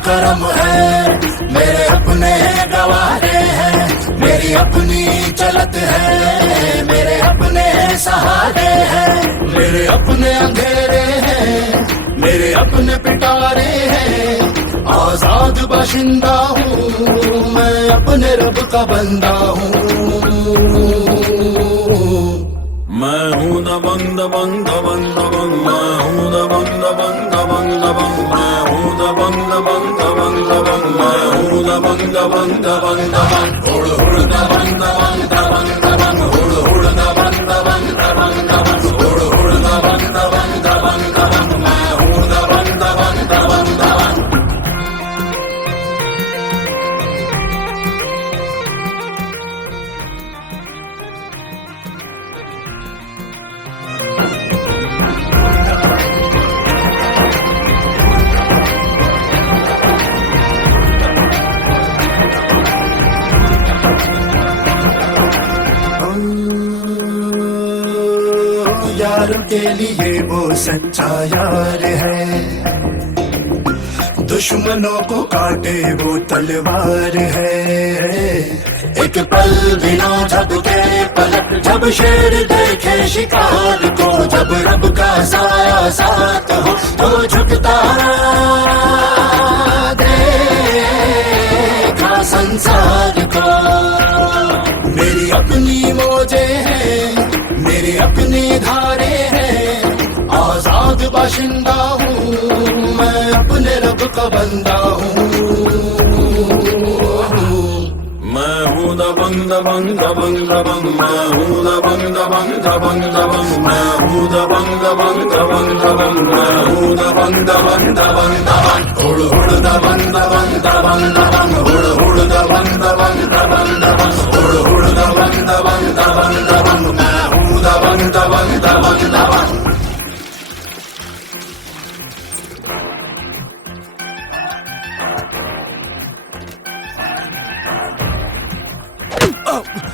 करम है, मेरे अपने गवारे हैं, मेरी अपनी चलत है, मेरे अपने सहारे हैं, मेरे अपने अंधेरे हैं, मेरे अपने पिटारे हैं। आजाद बाशिंदा हूँ मैं, अपने रब का बंदा हूँ। मैं हूँ दबंग दबंग दबंग दबंग, मैं हूँ दबंग दबंग दबंग दबंग, मैं हूँ दबंग दबंग दबंग दबंग, मैं हूँ दबंग दबंग दबंग दबंग। हुड़ हुड़ दबंग दबंग दबंग दबंग, हुड़ हुड़ दबंग दबंग दबंग दबंग, हुड़ हुड़ दबंग दबंग दबंग दबंग, मैं हूँ दबंग दबंग दबंग दबंग। यार के लिए वो सच्चा यार है, दुश्मनों को काटे वो तलवार है। एक पल बिना झपके पलट, जब शेर देखे शिकार को, जब रब का साया साथ हो तो झुकता देखा संसार को। मेरी अपनी मौजें हैं, मेरी अपनी धारे हैं, आजाद बाशिंदा हूँ मैं, अपने रब का बंदा हूँ। मैं हूँ दबंग दबंग दबंग दबंग, मैं हूँ दबंग दबंग दबंग दबंग, मैं हूँ दबंग दबंग दबंग दबंग, मैं हूँ दबंग दबंग दबंग दबंग। हुड़ हुड़ दबंग दबंग दबंग दबंग, हुड़ हुड़ दबंग दबंग दबंग दबंग, हुड़ हुड़ दबंग दबंग दबंग दबंग, मैं हूँ दबंग दबंग दबंग दबंग।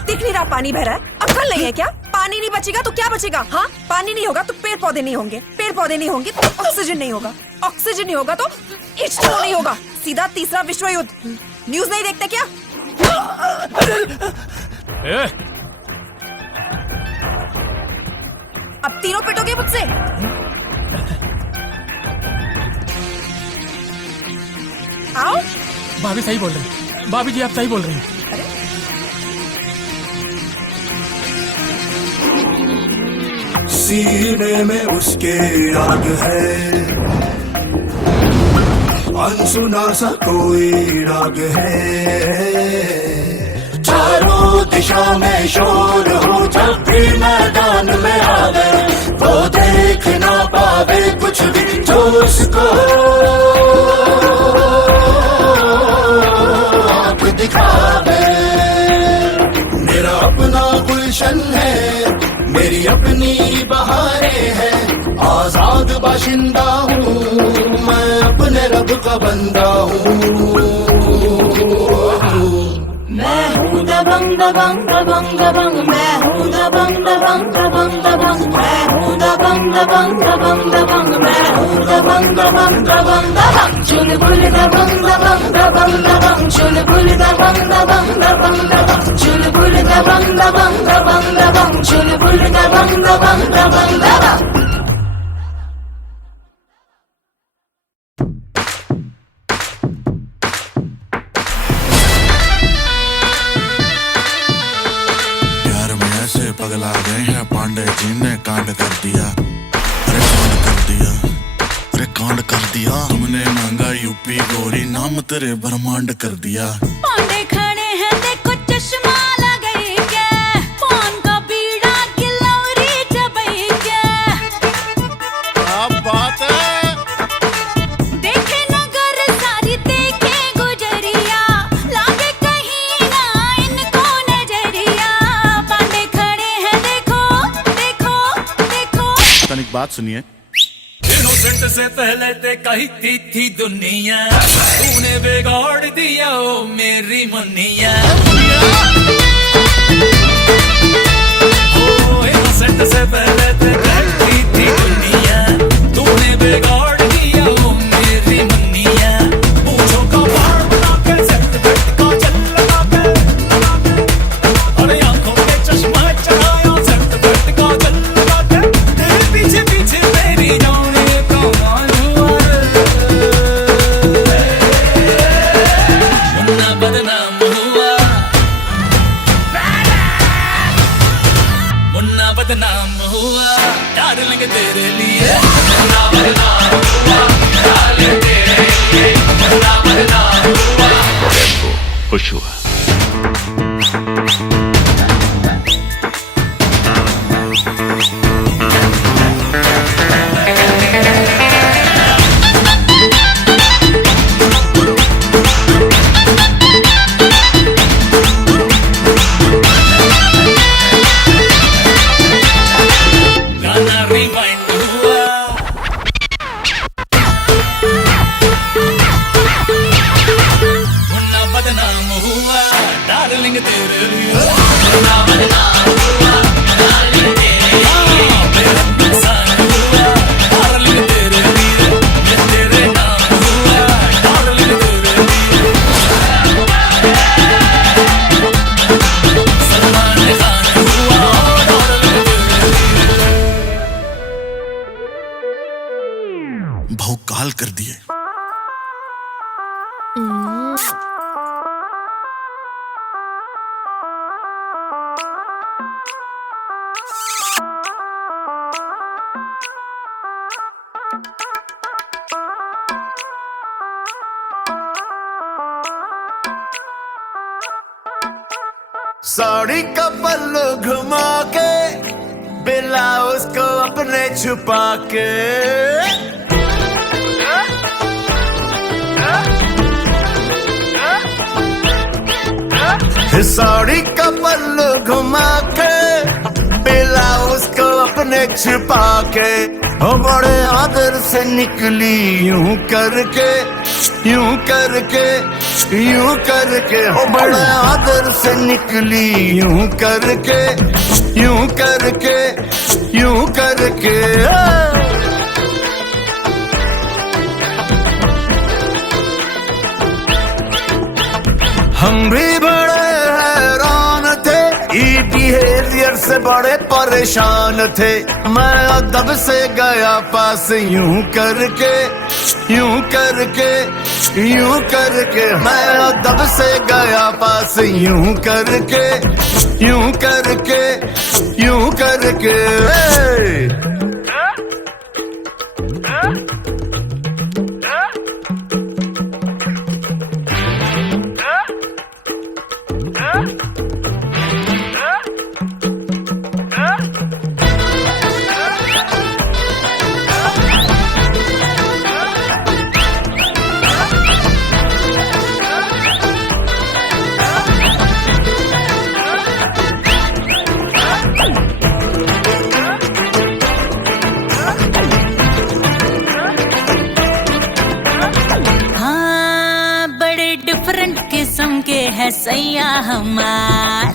दिख नहीं रहा पानी बह रहा है? अक्ल नहीं है क्या? पानी नहीं बचेगा तो क्या बचेगा? हाँ, पानी नहीं होगा तो पेड़ पौधे नहीं होंगे, पेड़ पौधे नहीं होंगे तो ऑक्सीजन नहीं होगा, ऑक्सीजन नहीं होगा तो H2O नहीं होगा। सीधा तीसरा विश्व युद्ध। न्यूज नहीं देखते क्या? अब तीनों पिटोगे मुझसे? आओ। भाभी सही बोल रही, भाभी जी आप सही बोल रही हैं। सीने में उसके आग है, अनसुना सा कोई राग है। चारों दिशा में शोर हो, जब भी मैदान में आवे वो देख ना पावे कुछ भी जो उसको आँख दिखावे। मेरा अपना गुलशन है, मेरी अपनी बहारें हैं, आजाद बाशिंदा हूँ मैं, अपने रब का बंदा हूँ। मैं हूँ दबंग दबंग दबंग दबंग, मैं हूँ दबंग दबंग दबंग दबंग, मैं हूँ दबंग दबंग दबंग दबंग, मैं हूँ दबंग दबंग दबंग दबंग। चुलबुल दबंग दबंग दबंग दबंग, चुलबुल दबंग दबंग दबंग दबंग, चुलबुल दबंग दबंग दबंग दबंग, चुलबुल दबंग दबंग दबंग दबंग। पगला गए हैं, पांडे जी ने कांड कर दिया। अरे कांड कर दिया, अरे कांड कर दिया। तुमने मांगा यूपी गोरी, नाम तेरे ब्रह्मांड कर दिया। पांडे खड़े हैं देखो चश्मा लगाई के, पान का बीड़ा गिलौरी चबाई के। क्या बात है? देखे नगर सारी देखे गुजरिया, लागे कहीं ना इनको नजरिया। पांडे खड़े हैं देखो देखो देखो। तनिक बात सुनिए। इनोसेंट से पहले ते कही थी दुनिया, तूने बिगाड़ दिया ओ मेरी मुन्निया। ओ इनोसेंट से पहले ते कही थी दुनिया, तूने बिगाड़ दिया ओ मेरी मुन्निया। पूछो खुश हुआ। गाना रिवाइंड हुआ, मुन्ना बदनाम हुआ, डार्लिंग तेरे लिए मुन्ना बदनाम हुआ, डार्लिंग तेरे लिए मेरा नुकसान हुआ, डार्लिंग तेरे लिए मैं तेरे नाम हुआ, डार्लिंग तेरे लिए सलमान खान हुआ, डार्लिंग तेरे लिए भौकाल कर दिए। साड़ी का पल्लू घुमा के ब्लाउज को अपने छुपा के साड़ी का पल्लू घुमा के ब्लाउज को अपने छुपा के ओ बड़े आदर से निकली यूं करके यूं करके यूं करके ओ बड़े आदर से निकली यूं करके यूं करके यूं करके हम भी बड़े हैरान थे, ई बिहेवियर से बड़े परेशान थे। मैं अदब से गया पास यूं करके यूं करके यूं करके मैं अदब से गया पास यूं करके यूं करके यूं करके हाँ, बड़े डिफरेंट किस्म के है सैया हमार,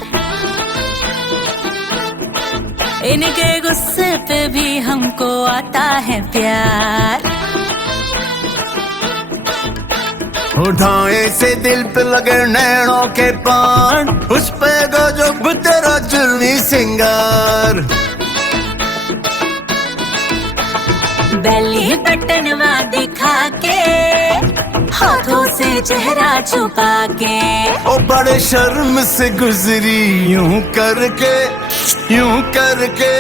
इनके गुस्से पे भी हमको आता है प्यार। उठाए से दिल पे लगे नैनों के पान, उस पे गजब तेरा जुल्मी सिंगार। बेली बटनवा दिखा के हाथों से चेहरा छुपा के ओ बड़े शर्म से गुजरी यूं करके यूं करके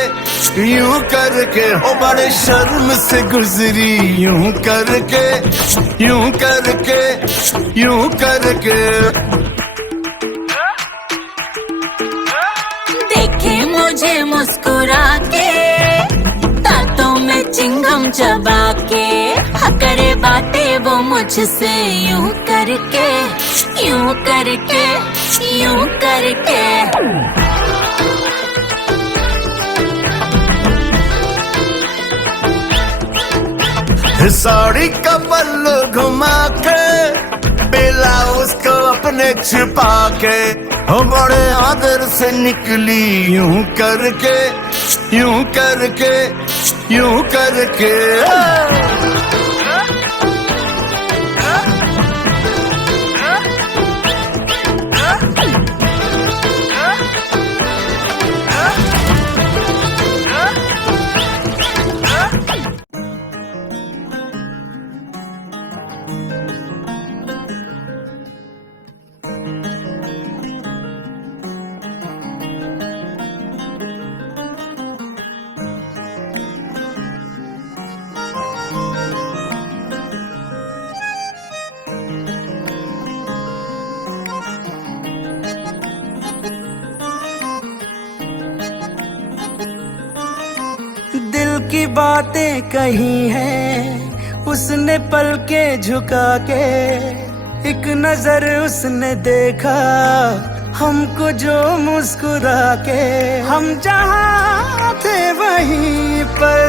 यूं करके ओ बड़े शर्म से गुजरी यूं करके यूं करके यूं करके देखे मुझे मुस्कुरा के दांतों में चिंगम चबा के करे बातें वो मुझसे यूं करके यूं करके यूं करके। साड़ी का पल्लू घुमा के ब्लाउज को अपने छुपा के ओ बड़े आदर से निकली यूं करके यूं करके यूं करके की बातें कही हैं उसने पल के झुका के, एक नजर उसने देखा हमको जो मुस्कुरा के। हम जहाँ थे वहीं पर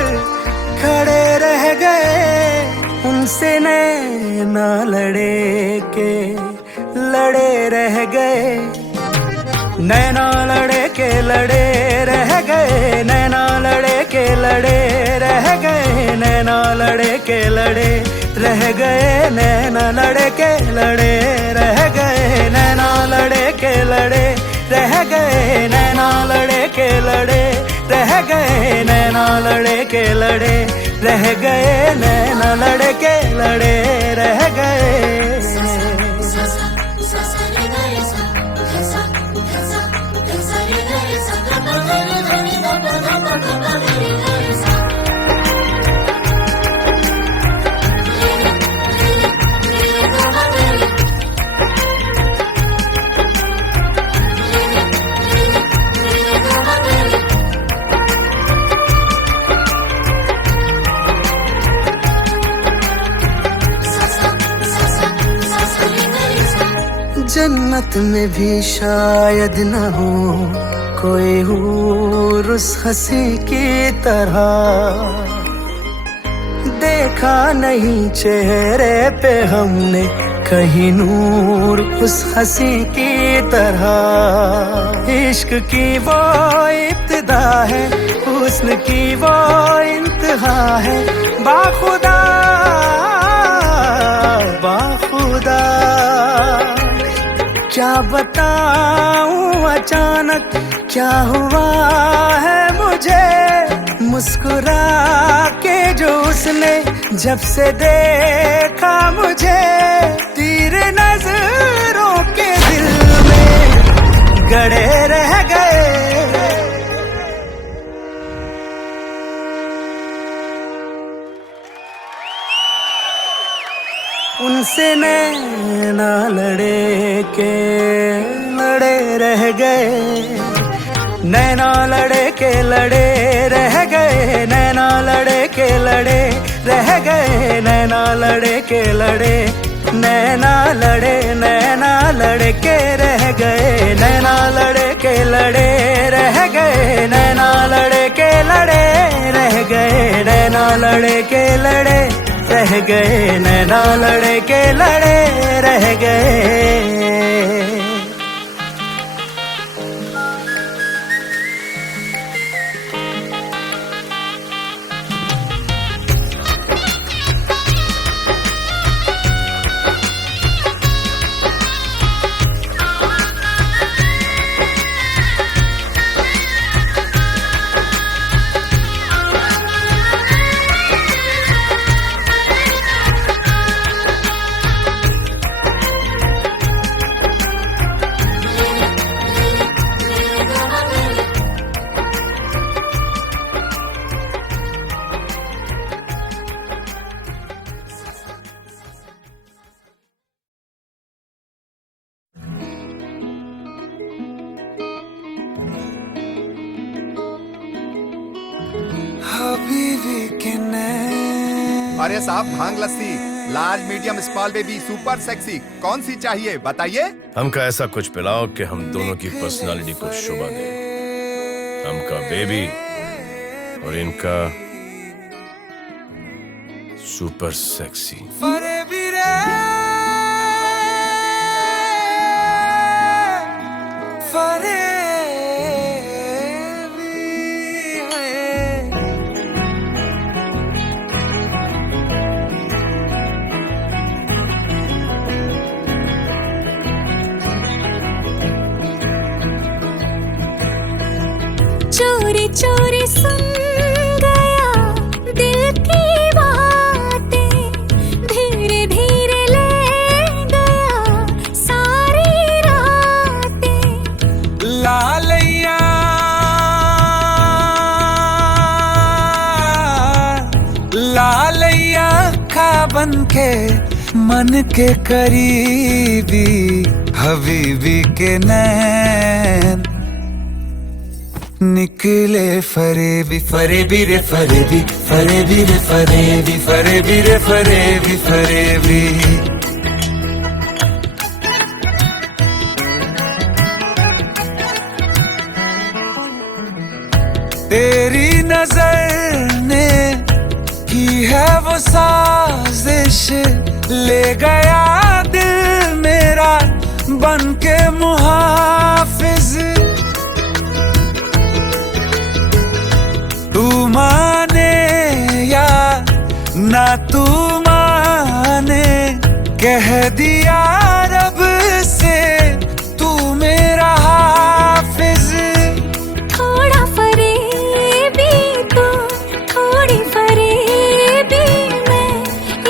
खड़े रह गए, उनसे नैना लड़े के लड़े रह गए, नैना लड़े के लड़े रह गए, नैना लड़े के लड़े रह गए, नैना लड़े के लड़े रह गए, नैना लड़े के लड़े रह गए, नैना लड़े के लड़े रह गए, नैना लड़े के लड़े रह गए, नैना लड़े के लड़े रह गए, नैना लड़े के लड़े रह गए। जन्नत में भी शायद न हो कोई हूर उस हंसी की तरह, देखा नहीं चेहरे पे हमने कहीं नूर उस हंसी की तरह। इश्क की वो इब्तिदा है, हुस्न की वो इंतहा है, बाखुदा बाखुदा क्या बताऊं अचानक क्या हुआ है मुझे, मुस्कुरा के जो उसने जब से देखा मुझे, तीर नजरों के दिल में गड़े रह गए। उनसे नैना लड़े के लड़े रह गए, नैना लड़े के लड़े रह गए, नैना लड़े के लड़े रह गए, नैना लड़े के लड़े, नैना लड़े नैना लड़े के रह गए, नैना लड़े के लड़े रह गए, नैना लड़े के लड़े रह गए, नैना लड़े के लड़े रह गए, नैना लड़े के लड़े रह गए। अरे साहब bhang lassi, large medium small baby super sexy, कौन सी चाहिए बताइए। हमका ऐसा कुछ पिलाओ कि हम दोनों की पर्सनालिटी को शोभा दे। हमका बेबी और इनका सुपर सेक्सी। चोरी चोरी सुन गया दिल की बातें, धीरे धीरे ले गया सारी रातें। लालैया लालैया खा बन के मन के करीबी, हबीबी के नैन निकले फरेबी फरेबी रे फरेबी फरेबी रे फरेबी फरेबी रे फरेबी फरेबी तेरी नजर ने की है वो साजिश, ले गया दिल मेरा बन के मुहाफिज। तू माने या ना तू माने, कह दिया रब से तू मेरा हाफिज। थोड़ा फरेबी तू, थोड़ी फरेबी मैं,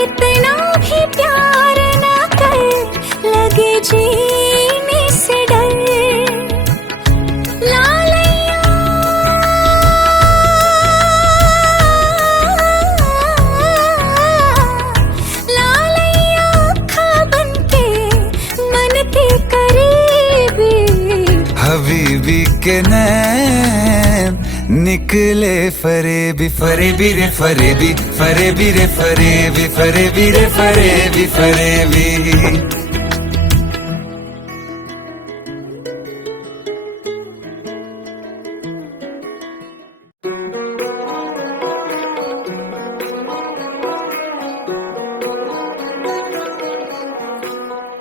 इतना भी प्यार ना कर, लगे जीने से डर। लालैया लालैया खा बनके मन के करीबी, हबीबी के नैन निकले फरेबी फरेबी रे फरेबी फरेबी रे फरेबी फरेबी रे फरेबी फरेबी।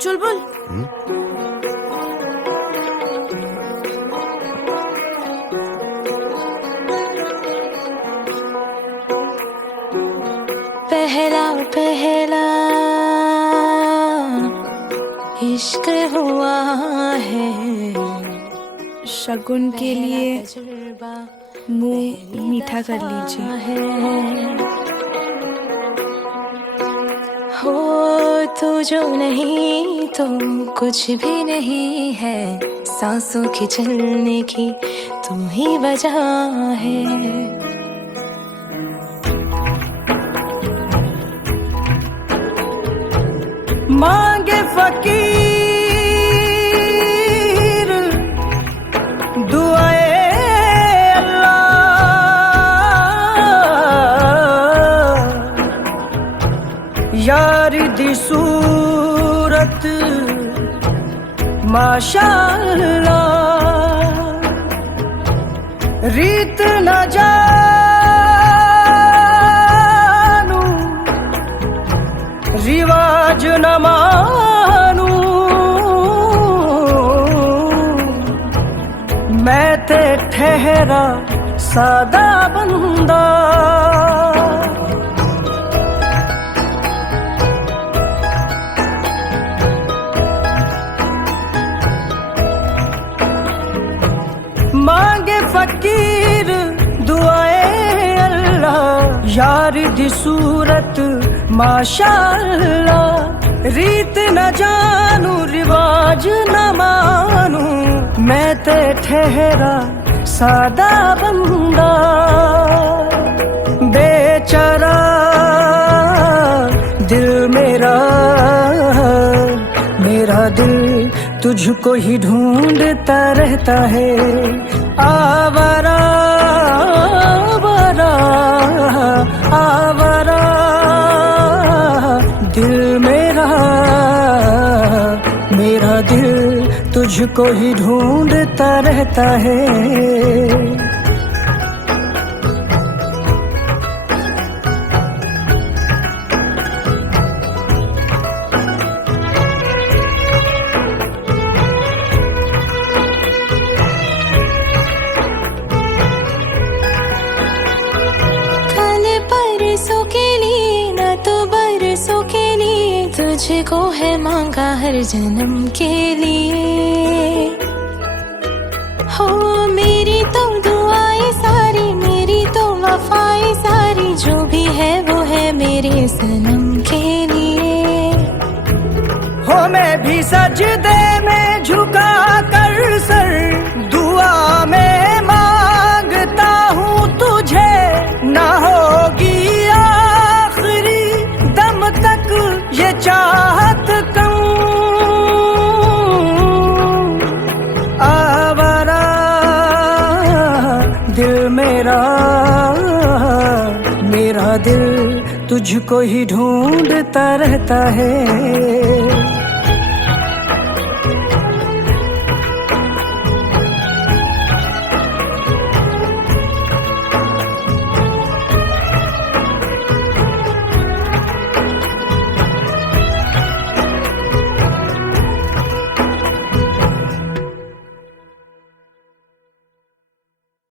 चुलबुल, पहला पहला इश्क हुआ है, शगुन के लिए मुंह मीठा कर लीजिए। हो तू जो नहीं तो कुछ भी नहीं है, सांसों की चलने की तू ही वजह है। मांगे फकीर दुआए अल्लाह, यार दी सूरत माशाअल्लाह, रीत न जानू रिवाज न मानू, मैं ते ठहरा सादा बंदा। मांगे फकीर दुआए अल्लाह, यार दी सूरत माशाअल्लाह, रीत न जानू रिवाज न मानू, मैं ते ठहरा सादा बंदा। बेचारा दिल मेरा, मेरा दिल तुझको ही ढूंढता रहता है। आवारा आवारा आवारा दिल मेरा, मेरा दिल तुझको ही ढूंढता रहता है। तुझको है मांगा हर जन्म के लिए, हो मेरी तो दुआएं सारी, मेरी तो वफाएं सारी, जो भी है वो है मेरे सनम के लिए। हो मैं भी सजदे में झुका कर सर, दुआ में मांगता हूँ तुझे, ना होगी आखिरी दम तक ये चाहत कम। आवारा तुझको ही ढूंढता रहता है।